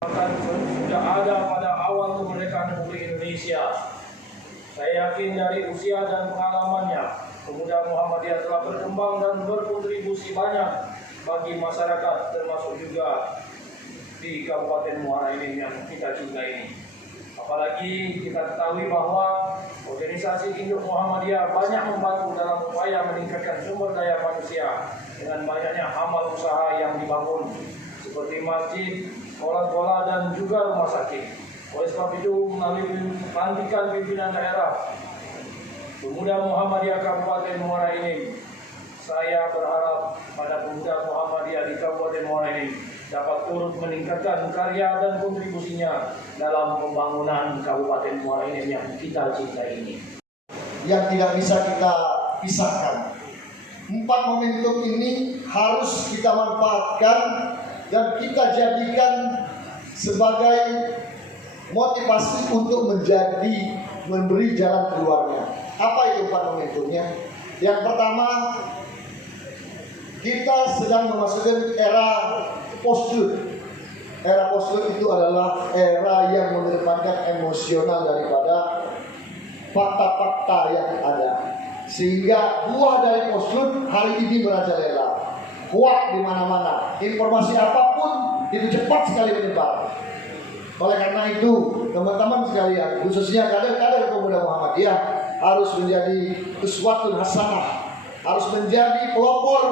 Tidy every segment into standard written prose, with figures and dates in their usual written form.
Sudah ada pada awal kemerdekaan Republik Indonesia. Saya yakin dari usia dan pengalamannya, Pemuda Muhamadiyah telah berkembang dan berkontribusi banyak bagi masyarakat, termasuk juga di Kabupaten Muara Enim yang kita cintai ini. Apalagi kita ketahui bahwa organisasi induk Muhammadiyah banyak membantu dalam upaya meningkatkan sumber daya manusia dengan banyaknya amal usaha yang dibangun seperti masjid, sekolah-sekolah dan juga rumah sakit. Oleh sebab itu, melalui Pelantikan Pimpinan Daerah Pemuda Muhamadiyah Kabupaten Muara Enim, saya berharap pada Pemuda Muhamadiyah di Kabupaten Muara Enim dapat turut meningkatkan karya dan kontribusinya dalam pembangunan Kabupaten Muara Enim yang kita cintai ini. Yang tidak bisa kita pisahkan. 4 momentum ini harus kita manfaatkan dan kita jadikan sebagai motivasi untuk memberi jalan keluarnya. Apa itu 4 momentumnya? Yang pertama, kita sedang memasuki era post-truth. Era post-truth itu adalah era yang mengedepankan emosional daripada fakta-fakta yang ada. Sehingga buah dari post-truth hari ini merajalela. Hoax di mana-mana. Informasi apapun itu cepat sekali menyebar. Oleh karena itu, teman-teman sekalian, khususnya kader-kader Pemuda Muhamadiyah harus menjadi uswatun hasanah, harus menjadi pelopor,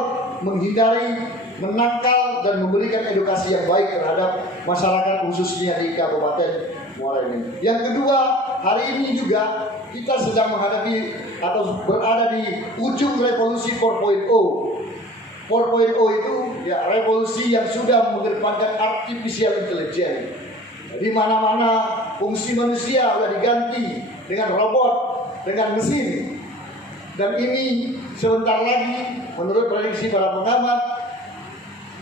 menghindari, menangkal dan memberikan edukasi yang baik terhadap masyarakat khususnya di Kabupaten Muara Enim. Yang kedua, hari ini juga kita sedang menghadapi atau berada di ujung revolusi 4.0. 4.0 itu ya revolusi yang sudah mengedepankan artificial intelligence. Di mana-mana fungsi manusia sudah diganti dengan robot, dengan mesin. Dan ini sebentar lagi menurut prediksi para pengamat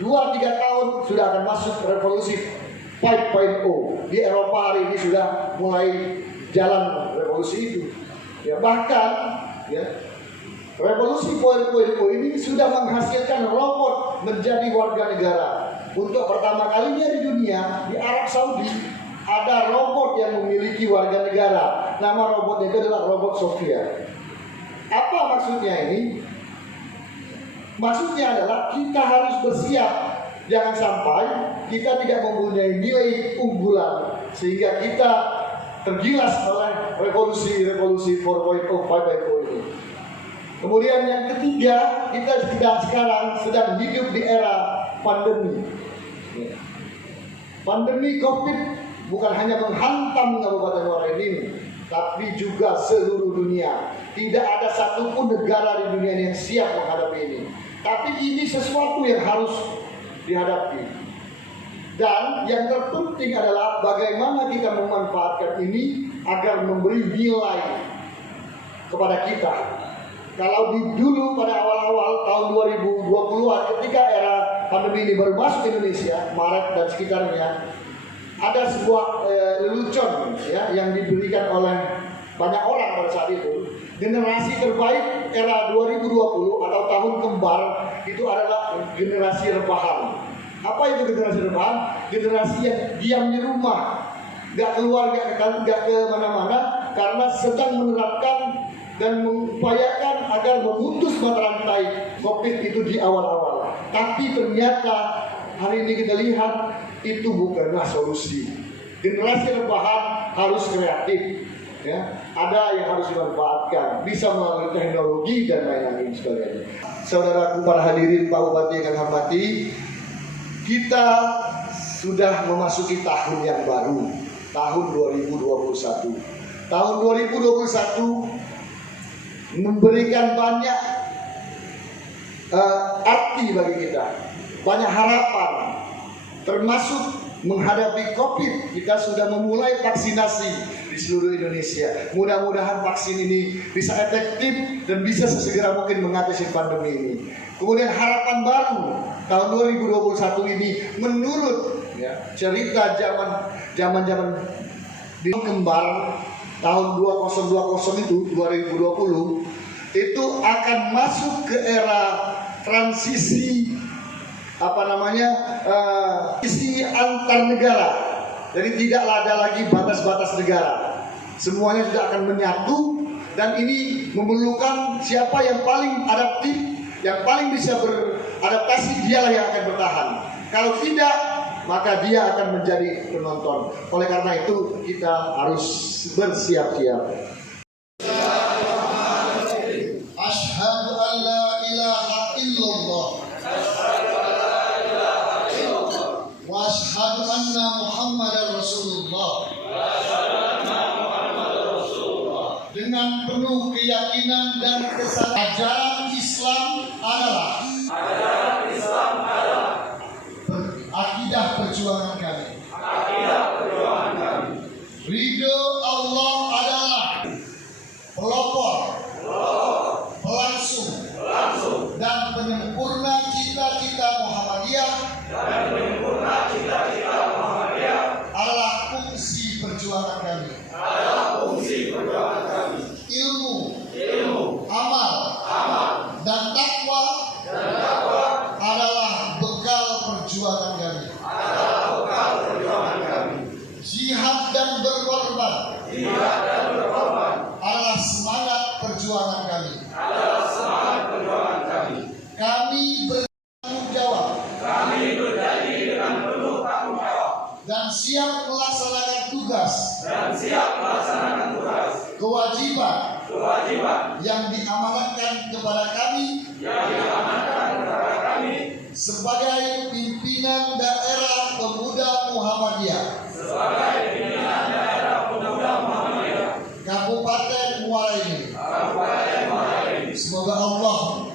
2-3 tahun sudah akan masuk revolusi 5.0. Di Eropa hari ini sudah mulai jalan revolusi itu. Ya, bahkan ya, revolusi 4.0 ini sudah menghasilkan robot menjadi warga negara. Untuk pertama kalinya di dunia, di Arab Saudi, ada robot yang memiliki warga negara. Nama robot itu adalah robot Sofia. Apa maksudnya ini? Maksudnya adalah kita harus bersiap. Jangan sampai kita tidak mempunyai nilai unggulan sehingga kita tergilas oleh revolusi 4.0, 5.0 ini. Kemudian yang ketiga, kita sekarang sedang hidup di era pandemi. Pandemi COVID bukan hanya menghantam Kabupaten Muara Enim, tapi juga seluruh dunia. Tidak ada satupun negara di dunia yang siap menghadapi ini. Tapi ini sesuatu yang harus dihadapi. Dan yang terpenting adalah bagaimana kita memanfaatkan ini agar memberi nilai kepada kita. Kalau dulu pada awal-awal tahun 2020-an ketika era pandemi ini baru masuk ke Indonesia, Maret dan sekitarnya, ada sebuah lelucon ya, yang diberikan oleh banyak orang pada saat itu. Generasi terbaik era 2020 atau tahun kembar itu adalah generasi rebahan. Apa itu generasi rebahan? Generasi yang diam di rumah, gak keluar, gak ke mana-mana karena sedang menerapkan dan mengupayakan agar memutus mata rantai COVID itu di awal-awal. Tapi ternyata hari ini kita lihat itu bukanlah solusi. Generasi rebahan harus kreatif, ya. Ada yang harus dimanfaatkan, bisa melalui teknologi dan lain-lain sebagainya. Saudaraku para hadirin, Pak Bupati yang kami hormati, kita sudah memasuki tahun yang baru, tahun 2021. Tahun 2021 memberikan banyak arti bagi kita, banyak harapan, termasuk menghadapi COVID. Kita sudah memulai vaksinasi di seluruh Indonesia. Mudah-mudahan vaksin ini bisa efektif dan bisa sesegera mungkin mengatasi pandemi ini. Kemudian harapan baru tahun 2021 ini menurut ya, cerita zaman di kembar tahun 2020 itu 2020 itu akan masuk ke era transisi isi antar negara. Jadi tidaklah ada lagi batas-batas negara. Semuanya sudah akan menyatu, dan ini memerlukan siapa yang paling adaptif, yang paling bisa beradaptasi, dialah yang akan bertahan. Kalau tidak, maka dia akan menjadi penonton. Oleh karena itu kita harus bersiap-siap. Asyhadu an la ilaha illallah wa asyhadu anna Muhammadar Rasulullah. Dengan penuh keyakinan dan kesadaran, ajaran Islam adalah akidah perjuangan kami. Ridho Allah adalah pelopor, pelangsung, dan penyempurna cita-cita Muhammadiyah. Adalah fungsi perjuangan kami. Ilmu, amal, dan takwa adalah bekal perjuangan kami. Jihad dan berkorban adalah semangat perjuangan kami. Kami bertanggung jawab dan siap melaksanakan tugas, kewajiban yang diamanatkan kepada kami sebagai pimpinan daerah Pemuda Muhamadiyah Kabupaten Muara Enim. Semoga Allah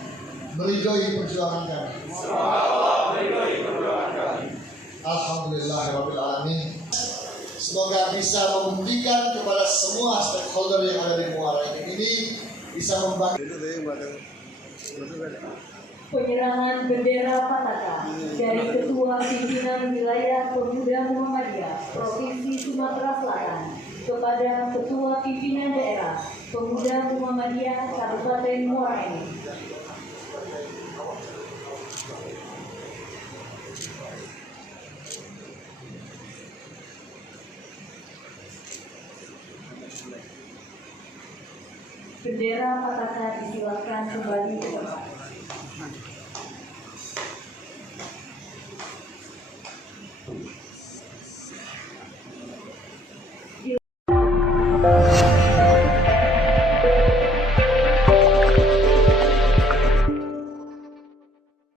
meridhoi perjuangan kami. Alhamdulillahirabbil alamin. Semoga bisa membuktikan kepada semua stakeholder yang ada di Muara Enim ini bisa membantu. Penyerangan bendera Pataka dari Ketua Pimpinan Wilayah Pemuda Muhamadiyah Provinsi Sumatera Selatan kepada Ketua Pimpinan Daerah Pemuda Muhamadiyah Kabupaten Muara Enim. Bendera Pataka disilakan kembali ke tempat.